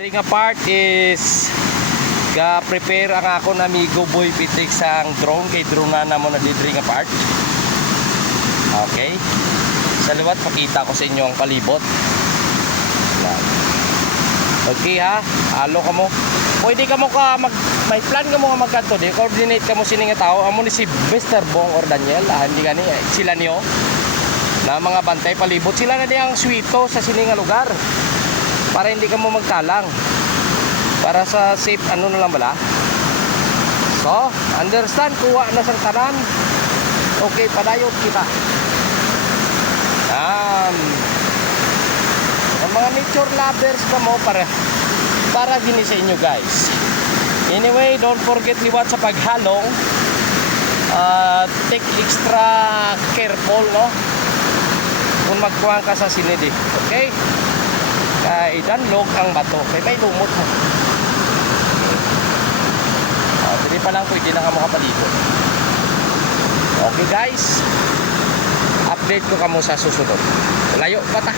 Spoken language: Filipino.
Ring part is ga-prepare ang ako na amigo boy pitik sang drone kay drone na mo na didring part. Okay. Sa liwat pakita ko sa inyo ang palibot. Okay ha, halo ka mo. Pwede ka mo may plan ka mo nga magkanto di, coordinate ka mo sini nga tao. Amo ni si Mr. Bong or Daniel, hindi gani sila niyo na mga bantay palibot. Sila na diyang swito sa sini nga lugar. Para hindi ka mo magtalang. Para sa safe ano na lang bala. So, understand kuha na sang tanan. Okay, padayot kita. Ang mga nature lovers ka mo para gini sa inyo guys. Anyway, don't forget liwat sa paghalong. Take extra careful, no? Kung magkuhan ka sa sinidi. Okay? Kaya idanlog ang bato. Kaya may lumot mo. Hindi pa lang pwede na ka makapalibot. Okay guys. Update ko kamo sa susunod. Layo pa ta.